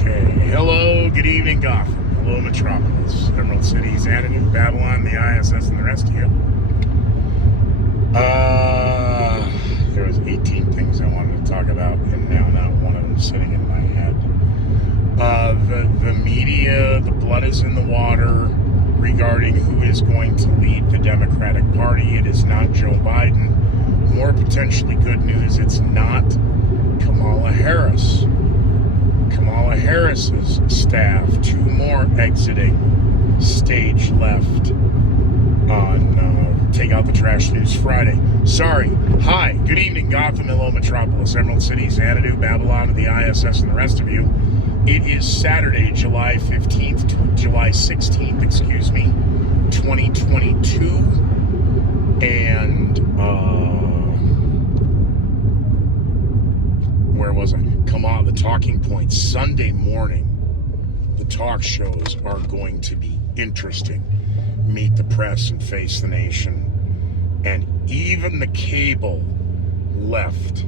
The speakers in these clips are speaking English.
Okay. Hello, good evening, Gotham. Hello, Metropolis. Emerald City, Xanadu, Babylon, the ISS, and the rest of you. There was 18 things I wanted to talk about, and now not one of them sitting in my head. The media, the blood is in the water regarding who is going to lead the Democratic Party. It is not Joe Biden. More potentially good news, it's not Kamala Harris. Kamala Harris's staff, 2 more exiting stage left on Take Out the Trash News Friday. Sorry. Hi. Good evening, Gotham, hello, Metropolis, Emerald City, Xanadu, Babylon, and the ISS, and the rest of you. It is Saturday, July 16th, 2022. And, where was I? Come on, the talking points. Sunday morning, the talk shows are going to be interesting. Meet the Press and Face the Nation. And even the cable left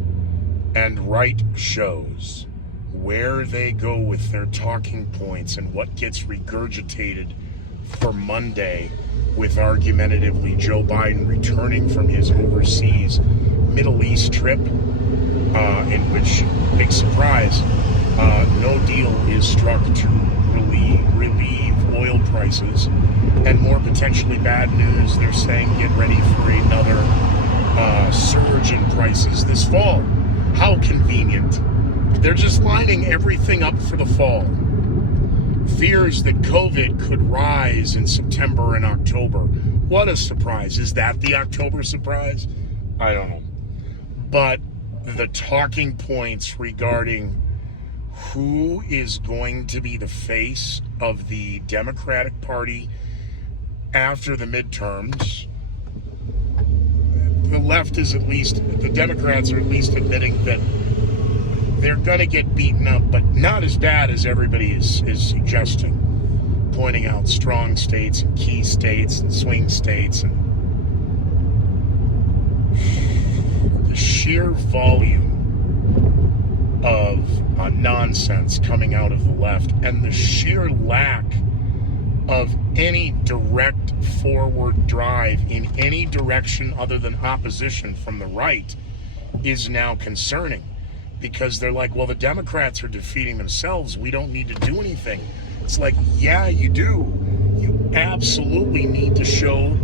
and right shows where they go with their talking points and what gets regurgitated for Monday, with argumentatively Joe Biden returning from his overseas Middle East trip, in which, big surprise, no deal is struck to relieve oil prices. And more potentially bad news, they're saying get ready for another surge in prices this fall. How convenient. They're just lining everything up for the fall. Fears that COVID could rise in September and October. What a surprise. Is that the October surprise? I don't know. But the talking points regarding who is going to be the face of the Democratic Party after the midterms, the left is the Democrats are at least admitting that they're going to get beaten up, but not as bad as everybody is suggesting, pointing out strong states and key states and swing states, and the sheer volume of nonsense coming out of the left and the sheer lack of any direct forward drive in any direction other than opposition from the right is now concerning, because they're like, well, the Democrats are defeating themselves. We don't need to do anything. It's like, yeah, you do. You absolutely need to show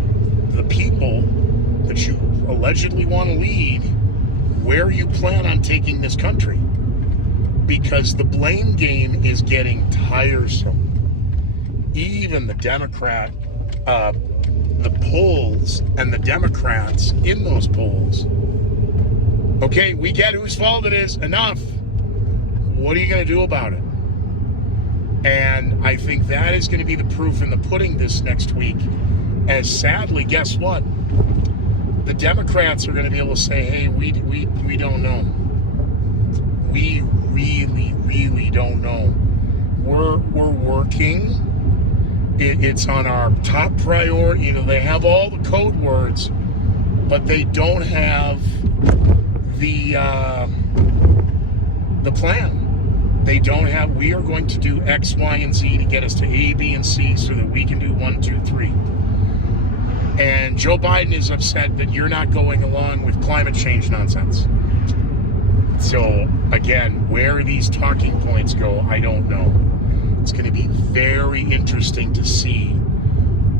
the people that you allegedly want to lead where you plan on taking this country, because the blame game is getting tiresome. Even the the polls and the Democrats in those polls. Okay, we get whose fault it is. Enough. What are you going to do about it? And I think that is going to be the proof in the pudding this next week. As sadly, guess what? The Democrats are going to be able to say, hey, we don't know. We really don't know. We're working. It's on our top priority. They have all the code words, but they don't have the plan. They don't have, we are going to do X, Y, and Z to get us to A, B, and C so that we can do 1, 2, 3. And Joe Biden is upset that you're not going along with climate change nonsense. So, again, where these talking points go, I don't know. It's going to be very interesting to see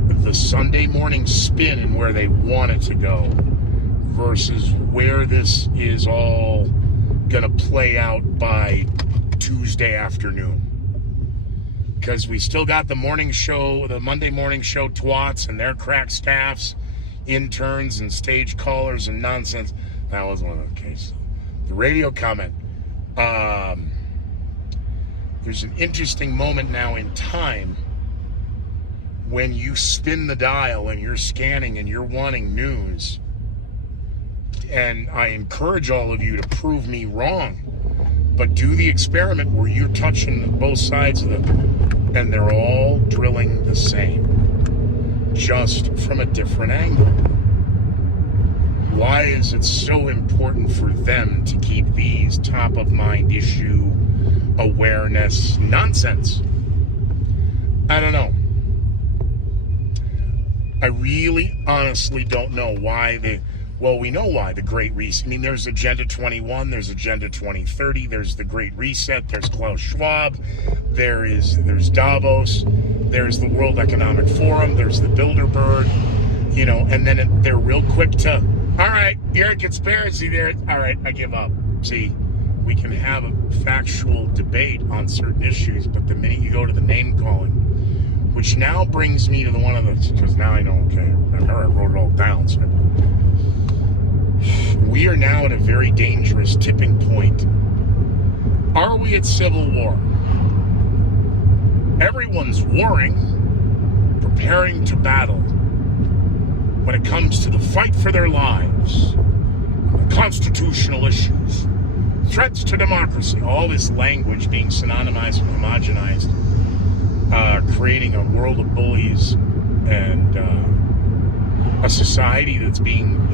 the Sunday morning spin and where they want it to go versus where this is all going to play out by Tuesday afternoon. Because we still got the morning show, the Monday morning show twats and their crack staffs, interns and stage callers and nonsense. That was one of the cases. The radio comment. There's an interesting moment now in time when you spin the dial and you're scanning and you're wanting news. And I encourage all of you to prove me wrong, but do the experiment where you're touching both sides of them and they're all drilling the same, just from a different angle. Why is it so important for them to keep these top of mind issue awareness nonsense. I don't know. I really honestly don't know why we know why the Great Reset. I mean, there's Agenda 21, there's Agenda 2030, there's the Great Reset, there's Klaus Schwab, there's Davos, there's the World Economic Forum, there's the Bilderberg, and then they're real quick to, all right, you're a conspiracy there. All right, I give up. See, we can have a factual debate on certain issues, but the minute you go to the name calling, which now brings me to because now I know, okay, I wrote it all down. So we are now at a very dangerous tipping point. Are we at civil war? Everyone's warring, preparing to battle. When it comes to the fight for their lives, the constitutional issues, threats to democracy, all this language being synonymized and homogenized, creating a world of bullies and a society that's being,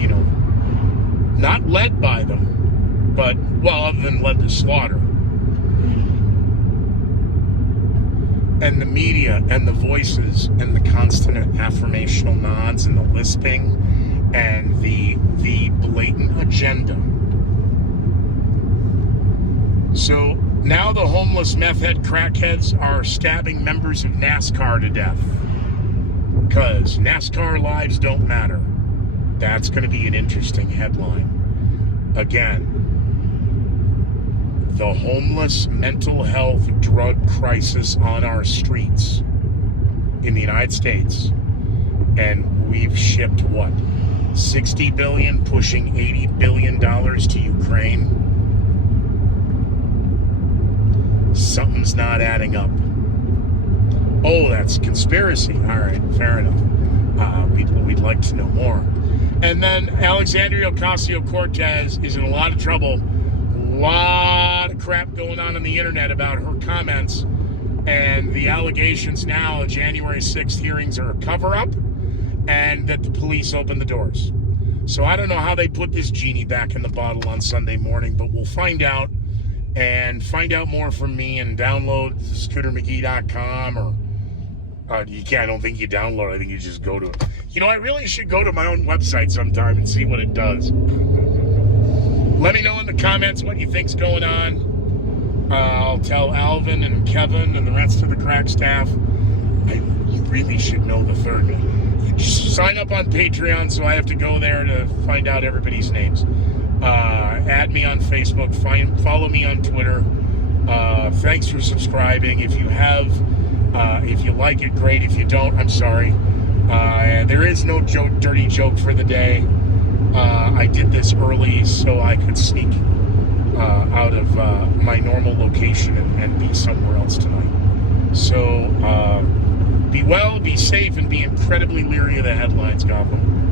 not led by them, but, other than led to slaughter. And the media and the voices and the constant affirmational nods and the lisping and the blatant agenda. So now the homeless meth head crackheads are stabbing members of NASCAR to death because NASCAR lives don't matter. That's going to be an interesting headline. Again, the homeless mental health drug crisis on our streets in the United States. And we've shipped what? 60 billion, pushing $80 billion to Ukraine. Something's not adding up. Oh, that's conspiracy. All right, fair enough. We'd like to know more. And then Alexandria Ocasio-Cortez is in a lot of trouble. A lot of crap going on the internet about her comments. And the allegations now, the January 6th hearings are a cover-up and that the police opened the doors. So I don't know how they put this genie back in the bottle on Sunday morning, but we'll find out. And find out more from me and download scootermcgee.com or you can't. I don't think you download. I think you just go to it. I really should go to my own website sometime and see what it does. Let me know in the comments what you think's going on. I'll tell Alvin and Kevin and the rest of the crack staff. You really should know the third one. You just sign up on Patreon, so I have to go there to find out everybody's names. Add me on Facebook. Follow me on Twitter. Thanks for subscribing. If you have, if you like it, great. If you don't, I'm sorry. There is no dirty joke for the day. I did this early so I could sneak out of my normal location and be somewhere else tonight. So be well, be safe, and be incredibly leery of the headlines, Gotham.